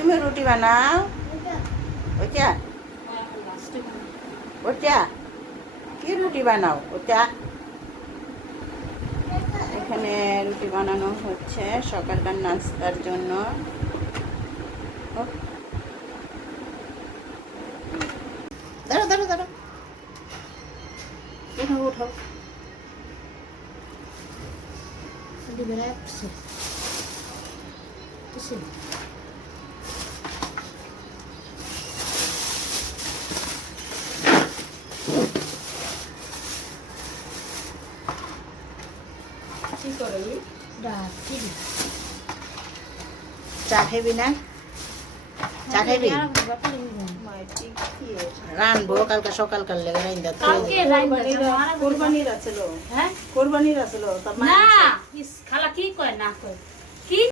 তুমি রুটি বানাও। ওইটা ওইটা কি রুটি বানাও ওটা? এখানে রুটি বানানো হচ্ছে সকালকার নাস্তার জন্য। দাঁড়াও দাঁড়াও দাঁড়াও, উঠাও উঠাও। চা খাবি না? চা খাবি? রানবো কালকে সকালকার লেগে রাইন্দা। কোরবানির আছিল, হ্যাঁ কোরবানির আছিল। না খালা কি কয় না কয় কি